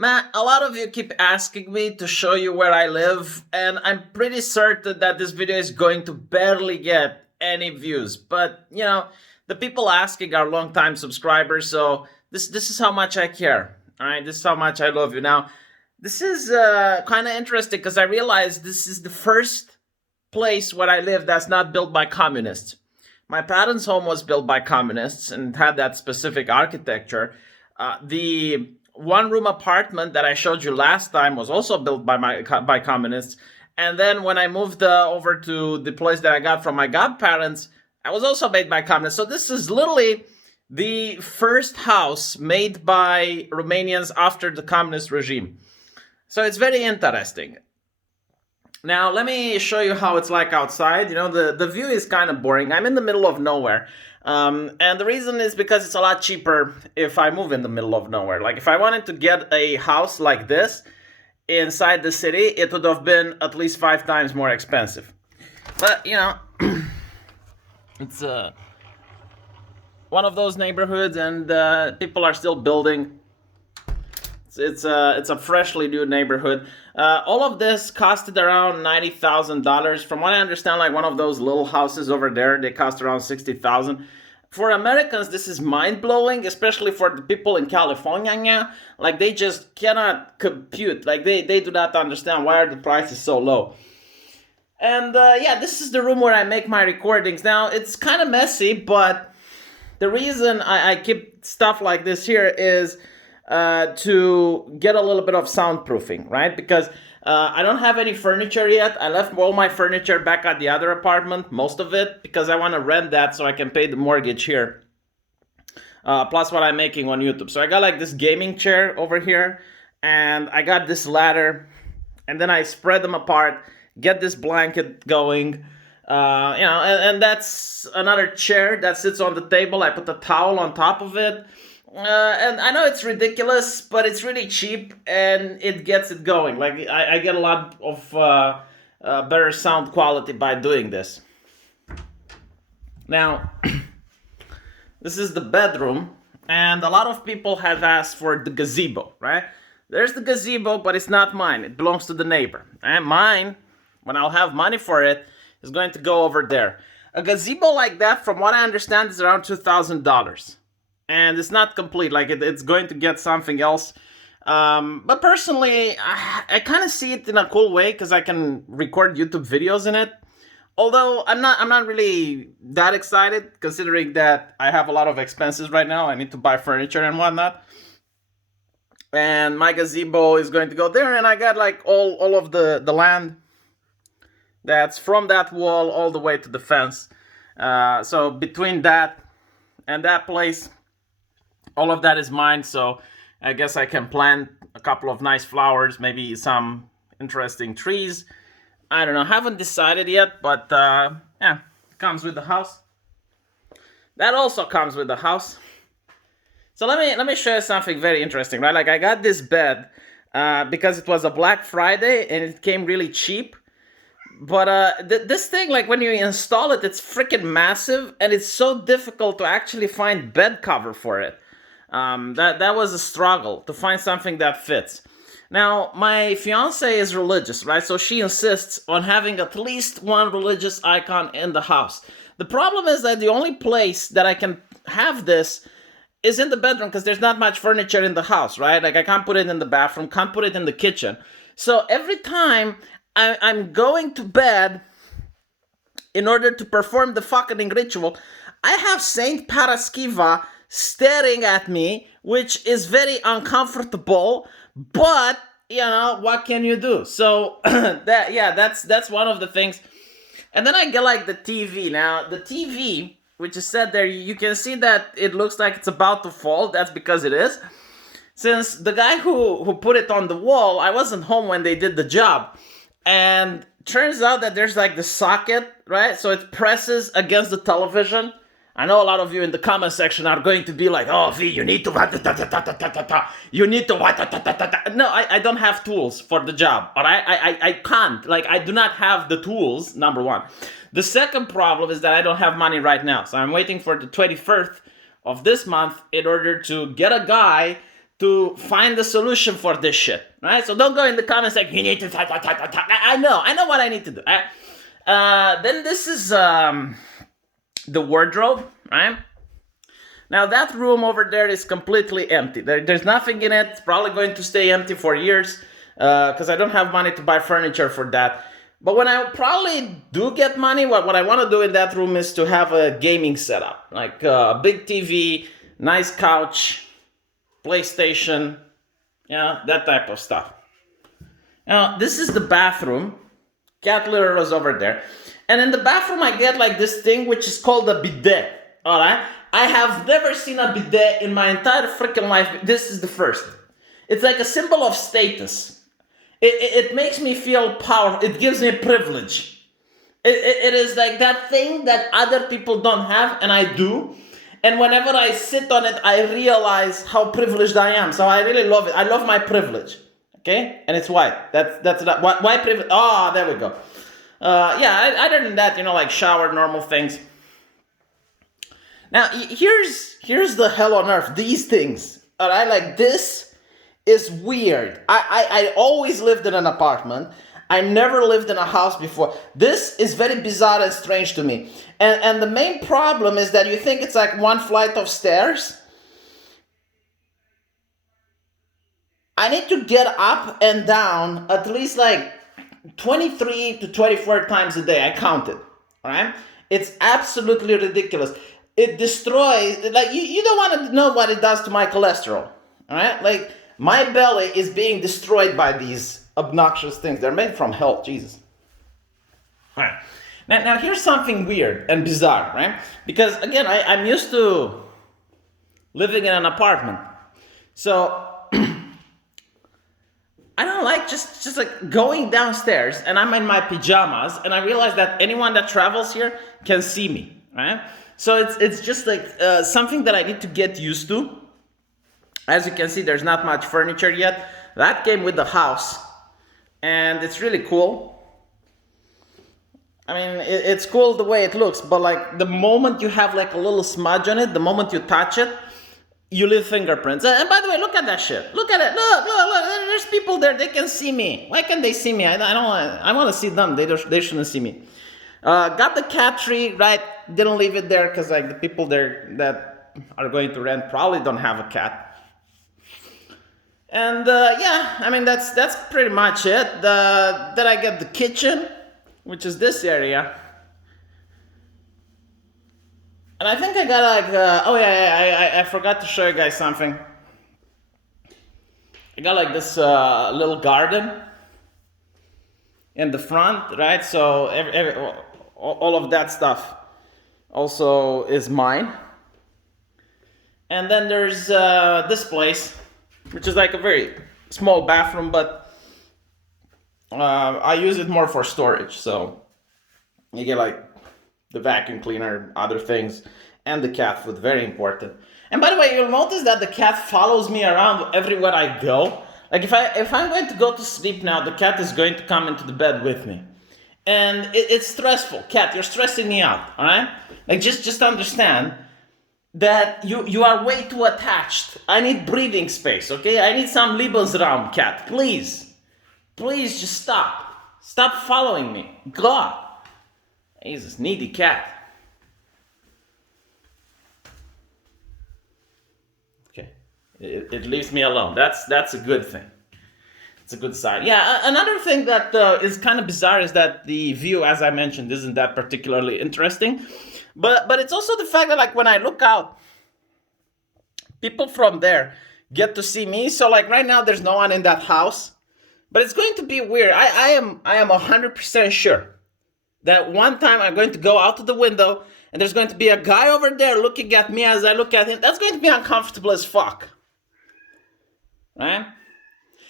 Matt, a lot of you keep asking me to show you where I live, and I'm pretty certain that this video is going to barely get any views. But, the people asking are long-time subscribers, so this is how much I care. All right, this is how much I love you. Now, this is kind of interesting because I realized this is the first place where I live that's not built by communists. My parents' home was built by communists and had that specific architecture. The one-room apartment that I showed you last time was also built by communists. And then when I moved over to the place that I got from my godparents, I was also made by communists. So this is literally the first house made by Romanians after the communist regime. So it's very interesting. Now, let me show you how it's like outside. The view is kind of boring. I'm in the middle of nowhere. And the reason is because it's a lot cheaper if I move in the middle of nowhere. Like, if I wanted to get a house like this inside the city, it would have been at least 5 times more expensive. But, it's one of those neighborhoods, and people are still building. It's a freshly new neighborhood. All of this costed around $90,000. From what I understand, like one of those little houses over there, they cost around $60,000. For Americans, this is mind-blowing, especially for the people in California. Like, they just cannot compute. Like, they do not understand why are the prices so low. And this is the room where I make my recordings. Now, it's kind of messy, but the reason I keep stuff like this here is to get a little bit of soundproofing, right? Because I don't have any furniture yet. I left all my furniture back at the other apartment, most of it, because I want to rent that so I can pay the mortgage here. Plus what I'm making on YouTube. So I got like this gaming chair over here, and I got this ladder, and then I spread them apart, get this blanket going, and that's another chair that sits on the table. I put a towel on top of it. And I know it's ridiculous, but it's really cheap, and it gets it going. Like, I get a lot of better sound quality by doing this. Now, this is the bedroom, and a lot of people have asked for the gazebo, right? There's the gazebo, but it's not mine. It belongs to the neighbor. And mine, when I'll have money for it, is going to go over there. A gazebo like that, from what I understand, is around $2,000. And it's not complete, like it's going to get something else. But personally, I kind of see it in a cool way because I can record YouTube videos in it. Although I'm not really that excited, considering that I have a lot of expenses right now. I need to buy furniture and whatnot. And my gazebo is going to go there, and I got like all of the land that's from that wall all the way to the fence. So between that and that place, all of that is mine, so I guess I can plant a couple of nice flowers, maybe some interesting trees. I don't know, haven't decided yet, but comes with the house. That also comes with the house. So let me show you something very interesting, right? Like, I got this bed because it was a Black Friday and it came really cheap. But this thing, like, when you install it, it's freaking massive, and it's so difficult to actually find bed cover for it. That was a struggle to find something that fits. Now, my fiance is religious, right? So she insists on having at least one religious icon in the house. The problem is that the only place that I can have this is in the bedroom, because there's not much furniture in the house, right? Like, I can't put it in the bathroom, can't put it in the kitchen. So every time I'm going to bed in order to perform the fucking ritual, I have Saint Paraskiva staring at me, which is very uncomfortable, but what can you do? So that's one of the things. And then I get like the TV. Now the TV, which is set there, you can see that it looks like it's about to fall. That's because it is. Since the guy who put it on the wall, I wasn't home when they did the job. And turns out that there's like the socket, right? So it presses against the television. I know a lot of you in the comment section are going to be like, oh, V, you need to... You need to... No, I don't have tools for the job, all right? I can't. Like, I do not have the tools, number one. The second problem is that I don't have money right now. So I'm waiting for the 21st of this month in order to get a guy to find the solution for this shit, right? So don't go in the comments like, you need to talk. I know what I need to do. Then this is the wardrobe, right? Now that room over there is completely empty. There's nothing in it. It's probably going to stay empty for years because I don't have money to buy furniture for that. But when I probably do get money, what I want to do in that room is to have a gaming setup, like a big TV, nice couch, PlayStation, that type of stuff. Now, this is the bathroom. Cat litter was over there. And in the bathroom, I get like this thing, which is called a bidet, all right? I have never seen a bidet in my entire freaking life. This is the first. It's like a symbol of status. It makes me feel powerful. It gives me privilege. It is like that thing that other people don't have, and I do. And whenever I sit on it, I realize how privileged I am. So I really love it. I love my privilege. Okay? And it's white. That's not, why privilege? Oh, there we go. Other than that, like shower, normal things. Now, here's the hell on earth. These things. All right? Like, this is weird. I always lived in an apartment. I never lived in a house before. This is very bizarre and strange to me. And the main problem is that you think it's like one flight of stairs. I need to get up and down at least like 23 to 24 times a day. I counted. All right? It's absolutely ridiculous. It destroys, like, you don't want to know what it does to my cholesterol. All right? Like, my belly is being destroyed by these obnoxious things. They're made from hell. Jesus. All right. Now here's something weird and bizarre, right? Because, again, I'm used to living in an apartment. So I don't like just like going downstairs and I'm in my pajamas and I realize that anyone that travels here can see me, right? So it's just like something that I need to get used to. As you can see, there's not much furniture yet. That came with the house and it's really cool. I mean, it's cool the way it looks, but like the moment you have like a little smudge on it, the moment you touch it, you leave fingerprints. And by the way, look at that shit. Look at it. Look. There's people there. They can see me. Why can't they see me? I want to see them. They shouldn't see me. Got the cat tree, right? Didn't leave it there because like the people there that are going to rent probably don't have a cat. And I mean that's pretty much it. Then I get the kitchen, which is this area. And I think I got like, I forgot to show you guys something. I got like this little garden in the front, right? So all of that stuff also is mine. And then there's this place, which is like a very small bathroom, but I use it more for storage. So you get like the vacuum cleaner, other things, and the cat food, very important. And by the way, you'll notice that the cat follows me around everywhere I go. Like if I'm going to go to sleep now, the cat is going to come into the bed with me. And it's stressful. Cat, you're stressing me out, all right? Like just understand that you are way too attached. I need breathing space, okay? I need some Lebensraum, cat. Please, just stop. Stop following me. God. Jesus, needy cat. Okay, it leaves me alone. That's a good thing. It's a good sign. Yeah, another thing that is kind of bizarre is that the view, as I mentioned, isn't that particularly interesting. But it's also the fact that like when I look out, people from there get to see me. So like right now, there's no one in that house, but it's going to be weird. I am 100% sure that one time I'm going to go out to the window and there's going to be a guy over there looking at me as I look at him. That's going to be uncomfortable as fuck. Right?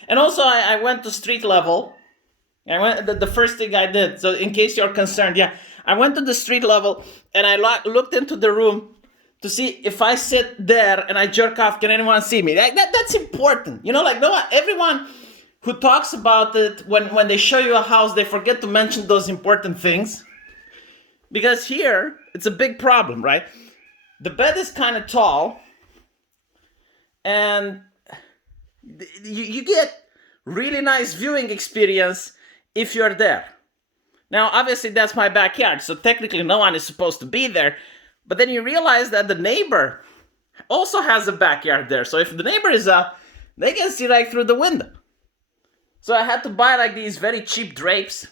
And also I went to street level. The first thing I did, so in case you're concerned, I went to the street level and I looked into the room to see if I sit there and I jerk off, can anyone see me? That's important. Everyone who talks about it, when they show you a house, they forget to mention those important things. Because here, it's a big problem, right? The bed is kind of tall. And you get really nice viewing experience if you're there. Now, obviously, that's my backyard, so technically no one is supposed to be there. But then you realize that the neighbor also has a backyard there. So if the neighbor is out, they can see right through the window. So I had to buy like these very cheap drapes,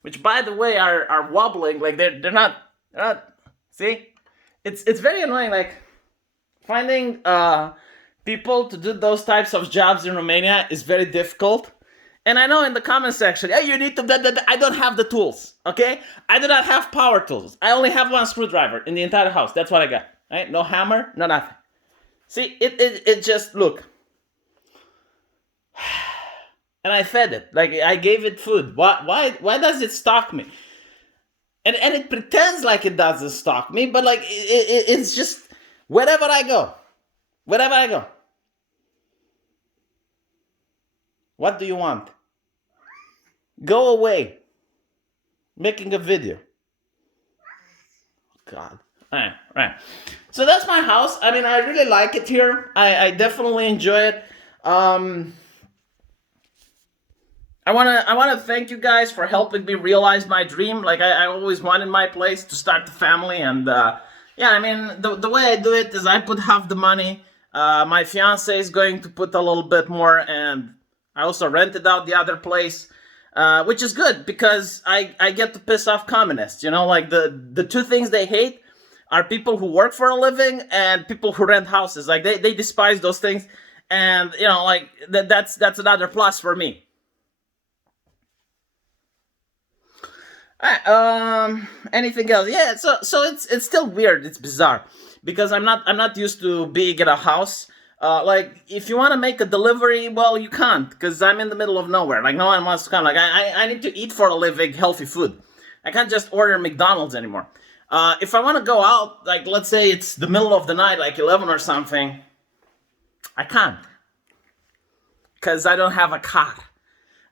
which, by the way, are wobbling. Like they're not. See, it's very annoying. Like finding people to do those types of jobs in Romania is very difficult. And I know in the comment section, hey, you need to, I don't have the tools, okay? I do not have power tools. I only have one screwdriver in the entire house. That's what I got, right? No hammer, no nothing. See, it just, look. And I fed it, like I gave it food. Why does it stalk me? And it pretends like it doesn't stalk me, but like, it's just, wherever I go. What do you want? Go away. Making a video. God. Right. So that's my house. I mean, I really like it here. I definitely enjoy it. I wanna thank you guys for helping me realize my dream. Like I always wanted my place to start the family, and yeah, I mean the way I do it is I put half the money. My fiance is going to put a little bit more, and I also rented out the other place. Which is good because I get to piss off communists. You know, like the two things they hate are people who work for a living and people who rent houses. Like they despise those things, and you know, like that's another plus for me. Anything else? Yeah. So it's still weird. It's bizarre because I'm not used to being in a house. Like, if you want to make a delivery, well, you can't, because I'm in the middle of nowhere. Like, no one wants to come. Like, I need to eat for a living healthy food. I can't just order McDonald's anymore. If I want to go out, like, let's say it's the middle of the night, like 11 or something, I can't. Because I don't have a car.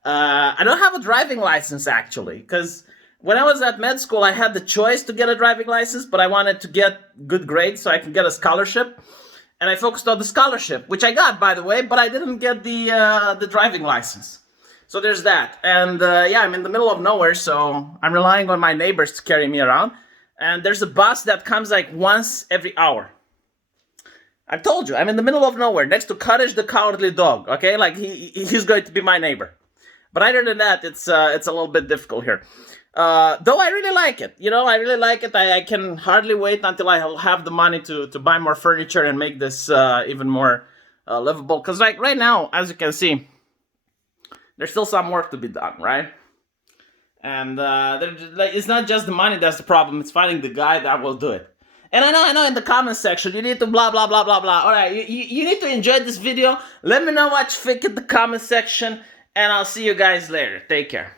I don't have a driving license, actually, because when I was at med school, I had the choice to get a driving license, but I wanted to get good grades so I can get a scholarship. And I focused on the scholarship, which I got, by the way, but I didn't get the driving license. So there's that. And yeah, I'm in the middle of nowhere, so I'm relying on my neighbors to carry me around. And there's a bus that comes like once every hour. I told you, I'm in the middle of nowhere, next to Courage the Cowardly Dog, okay? Like, he's going to be my neighbor. But other than that, it's a little bit difficult here. Though I really like it, you know, I really like it. I can hardly wait until I have the money to buy more furniture and make this even more livable. Because like right now, as you can see, there's still some work to be done, right? And it's not just the money that's the problem. It's finding the guy that will do it. And I know in the comment section, you need to blah, blah, blah, blah, blah. All right, you need to enjoy this video. Let me know what you think in the comment section. And I'll see you guys later. Take care.